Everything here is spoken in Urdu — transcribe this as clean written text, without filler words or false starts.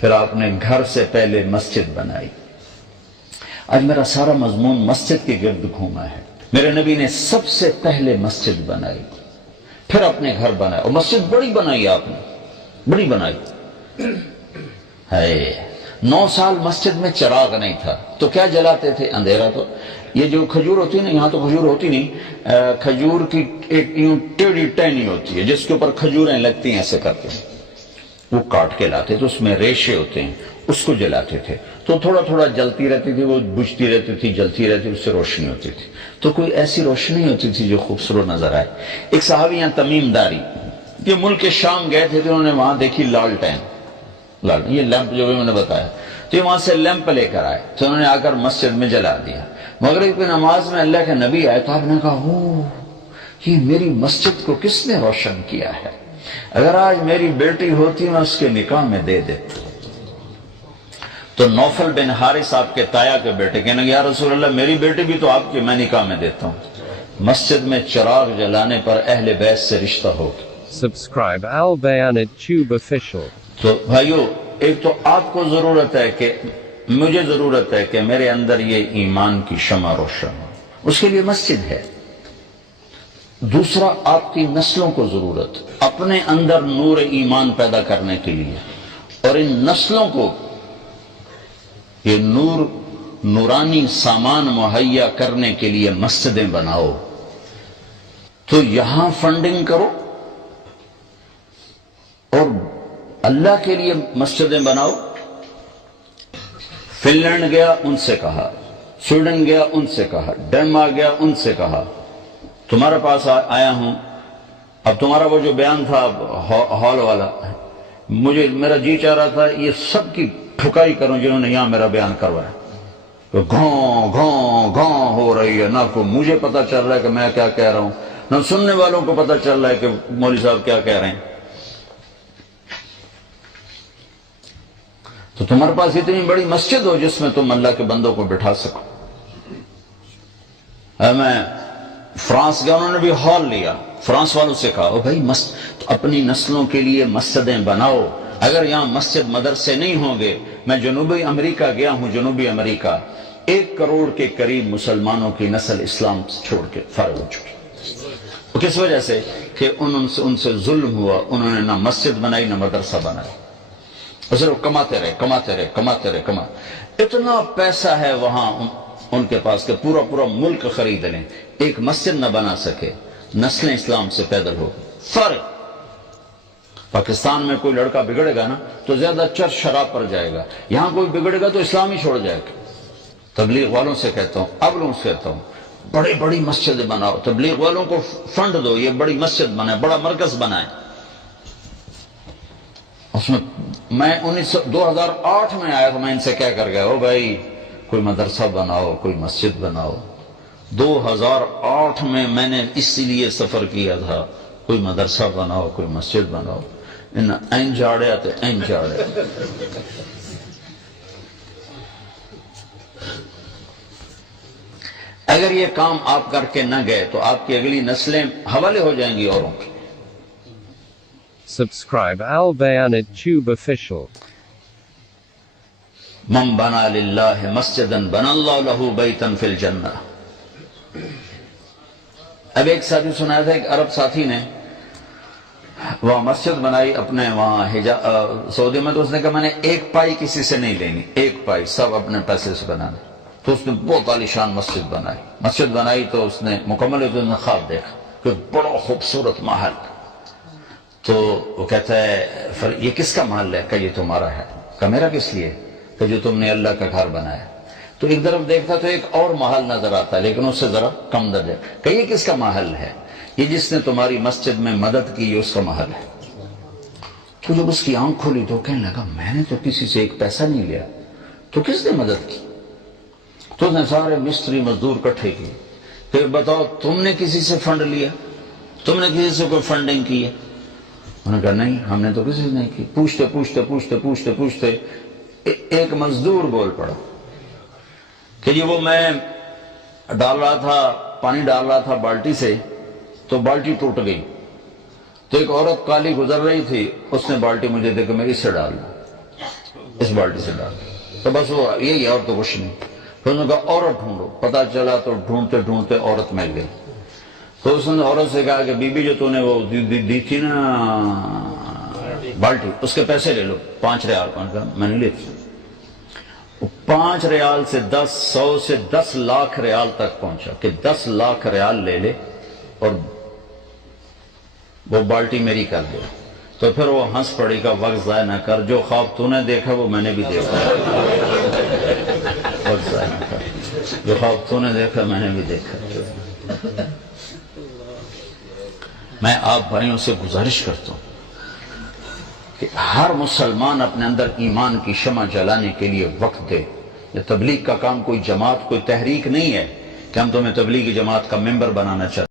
پھر آپ نے گھر سے پہلے مسجد بنائی. آج میرا سارا مضمون مسجد کے گرد گھوما ہے. میرے نبی نے سب سے پہلے مسجد بنائی، پھر اپنے گھر بنایا، اور مسجد بڑی بنائی آپ نے، بڑی بنائی ہے. 9 سال مسجد میں چراغ نہیں تھا تو کیا جلاتے تھے؟ اندھیرا. تو یہ جو کھجور ہوتی ہے نا، یہاں تو کھجور ہوتی نہیں، کھجور کی ایک یوں ٹیڑھی ٹہنی ہوتی ہے جس کے اوپر کھجوریں لگتی ہیں ایسے کرتے ہیں، وہ کاٹ کے لاتے تو اس میں ریشے ہوتے ہیں، اس کو جلاتے تھے تو تھوڑا تھوڑا جلتی رہتی تھی، وہ بجھتی رہتی تھی، جلتی رہتی، اس سے روشنی ہوتی تھی. تو کوئی ایسی روشنی ہوتی تھی جو خوبصورت نظر آئے. ایک صحابی یہاں تمیم داری، یہ ملک شام گئے تھے تو انہوں نے وہاں دیکھی لالٹین، یہ لیمپ جو بھی میں نے بتایا، تو یہ وہاں سے لیمپ لے کر آئے تو انہوں نے آ کر مسجد میں جلا دیا. مغرب کی نماز میں اللہ کے نبی آئے تو آپ نے کہا او یہ میری مسجد کو کس نے روشن کیا ہے؟ اگر آج میری بیٹی ہوتی میں اس کے نکاح میں دے دیتا. تو نوفل بن حارث آپ کے تایا کے بیٹے کہنے گے یا رسول اللہ میری بیٹی بھی تو آپ کی، میں نکاح میں دیتا ہوں. مسجد میں چراغ جلانے پر اہل بیت سے رشتہ ہوگا. Subscribe Al Bayan at Tube Official. تو بھائیو، ایک تو آپ کو ضرورت ہے کہ مجھے ضرورت ہے کہ میرے اندر یہ ایمان کی شمع روشن ہو، اس کے لیے مسجد ہے. دوسرا، آپ کی نسلوں کو ضرورت اپنے اندر نور ایمان پیدا کرنے کے لیے، اور ان نسلوں کو یہ نورانی سامان مہیا کرنے کے لیے مسجدیں بناؤ. تو یہاں فنڈنگ کرو اور اللہ کے لیے مسجدیں بناؤ. فن لینڈ گیا، ان سے کہا، سویڈن گیا، ان سے کہا، ڈنمارک گیا، ان سے کہا تمہارے پاس آیا ہوں. اب تمہارا وہ جو بیان تھا ہال والا، میرا جی چاہ رہا تھا یہ سب کی ٹھکائی کروں جنہوں نے یہاں میرا بیان کروایا. تو گھوں گھوں گھوں ہو رہی ہے، نہ کو مجھے پتہ چل رہا ہے کہ میں کیا کہہ رہا ہوں، نہ سننے والوں کو پتہ چل رہا ہے کہ مولوی صاحب کیا کہہ رہے ہیں. تو تمہارے پاس اتنی بڑی مسجد ہو جس میں تم اللہ کے بندوں کو بٹھا سکو. میں فرانس گیا، انہوں نے بھی ہال لیا، فرانس والوں سے کہا او بھائی اپنی نسلوں کے لیے مسجدیں بناؤ. اگر یہاں مسجد مدرسے نہیں ہوں گے، میں جنوبی امریکہ گیا ہوں، جنوبی امریکہ 1 کروڑ کے قریب مسلمانوں کی نسل اسلام چھوڑ کے فارغ ہو چکی. کس وجہ سے؟ کہ ان سے ظلم ہوا، انہوں نے نہ مسجد بنائی نہ مدرسہ بنایا، صرف کماتے رہے. اتنا پیسہ ہے وہاں ان کے پاس کہ پورا ملک خرید لیں، ایک مسجد نہ بنا سکے، نسلیں اسلام سے پیدا ہو گئی. فرق پاکستان میں کوئی لڑکا بگڑے گا نا تو زیادہ چرس شراب پر جائے گا، یہاں کوئی بگڑے گا تو اسلام ہی چھوڑ جائے گا. تبلیغ والوں سے کہتا ہوں، اب لوگوں سے کہتا ہوں بڑی مسجد بناؤ، تبلیغ والوں کو فنڈ دو، یہ بڑی مسجد بنائے، بڑا مرکز بنائے. اس میں 2008 میں آیا تو میں ان سے کہہ کر گیا ہو بھائی کوئی مدرسہ بناؤ، کوئی مسجد بناؤ. 2008 میں نے اسی لیے سفر کیا تھا، کوئی مدرسہ بناؤ، کوئی مسجد بناؤ. این جاڑیا تو این جاڑیا. اگر یہ کام آپ کر کے نہ گئے تو آپ کی اگلی نسلیں حوالے ہو جائیں گی اوروں کی. Subscribe Al Bayan at Tube Official. من بنا للہ مسجدا بنا اللہ لہ بیتا فی الجنہ. اب ایک ساتھی سنایا تھا، ایک عرب ساتھی نے وہاں مسجد بنائی اپنے وہاں سعودی میں، تو اس نے کہا میں نے 1 پائی کسی سے نہیں لینی، 1 پائی سب اپنے پیسے سے بنانا. تو اس نے بہت عالیشان مسجد بنائی تو اس نے مکمل خواب دیکھا کہ بڑا خوبصورت محل. تو وہ کہتا ہے یہ کس کا محل ہے؟ کہ یہ تمہارا ہے. کہ میرا کس لیے؟ کہ جو تم نے اللہ کا گھر بنایا. تو ایک طرف دیکھتا تو ایک اور محل نظر آتا ہے لیکن اس سے ذرا کم درجہ. کہ یہ کس کا محل ہے؟ یہ جس نے تمہاری مسجد میں مدد کی، یہ اس کا محل ہے. تو جب اس کی آنکھ کھولی تو کہنے لگا میں نے تو کسی سے 1 پیسہ نہیں لیا، تو کس نے مدد کی؟ تو اس نے سارے مستری مزدور اکٹھے کیے کہ بتاؤ تم نے کسی سے فنڈ لیا، تم نے کسی سے کوئی فنڈنگ کی ہے؟ انہوں نے کہا نہیں، ہم نے تو کسی سے نہیں کی. پوچھتے ایک مزدور بول پڑا کہ جی وہ میں پانی ڈال رہا تھا بالٹی سے تو بالٹی ٹوٹ گئی، تو ایک عورت کالی گزر رہی تھی، اس نے بالٹی مجھے دے کے میں اس سے ڈال دوں. اس بالٹی سے ڈال دیا۔ تو بس وہ یہی اور تو کچھ نہیں۔ پھر انہوں نے کہا عورت ڈھونڈو، پتہ چلا تو ڈھونڈتے ڈھونڈتے عورت مل گئی۔ تو اس نے عورت سے کہا کہ بی بی جو تو نے وہ دی تھی نا بالٹی، اس کے پیسے لے لو، 5 ریال۔ کہا میں نہیں لیتی۔ 5 ریال سے 100 سے 10 لاکھ ریال تک پہنچا کہ 10 لاکھ ریال لے لے اور وہ بالٹی میری کر دے۔ تو پھر وہ ہنس پڑی کا وقت ضائع نہ کر، جو خواب تو نے دیکھا وہ میں نے بھی دیکھا، وقت ضائع نہ کر، جو خواب تو نے دیکھا میں نے بھی دیکھا۔ میں آپ بھائیوں سے گزارش کرتا ہوں کہ ہر مسلمان اپنے اندر ایمان کی شمع جلانے کے لیے وقت دے۔ یہ تبلیغ کا کام کوئی جماعت، کوئی تحریک نہیں ہے کہ ہم تمہیں تبلیغی جماعت کا ممبر بنانا چاہتے ہیں۔